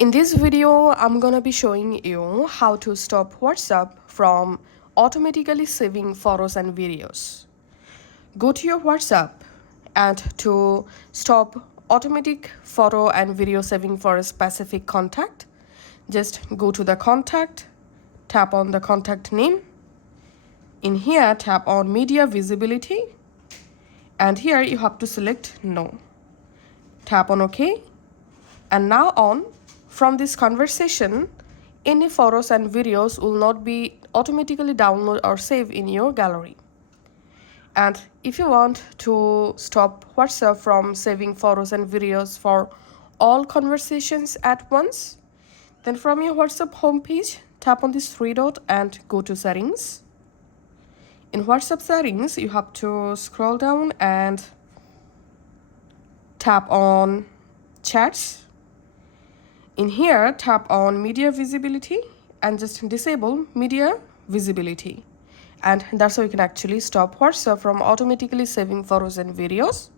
In this video, I'm gonna be showing you how to stop WhatsApp from automatically saving photos and videos. Go to your WhatsApp and to stop automatic photo and video saving for a specific contact, just go to the contact, tap on the contact name. In here, tap on media visibility, and here you have to select no. Tap on OK. And now on, from this conversation, any photos and videos will not be automatically downloaded or saved in your gallery. And if you want to stop WhatsApp from saving photos and videos for all conversations at once, then from your WhatsApp homepage, tap on this three dot and go to settings. In WhatsApp settings, you have to scroll down and tap on chats. In here, tap on media visibility and just disable media visibility. And that's how you can actually stop WhatsApp from automatically saving photos and videos.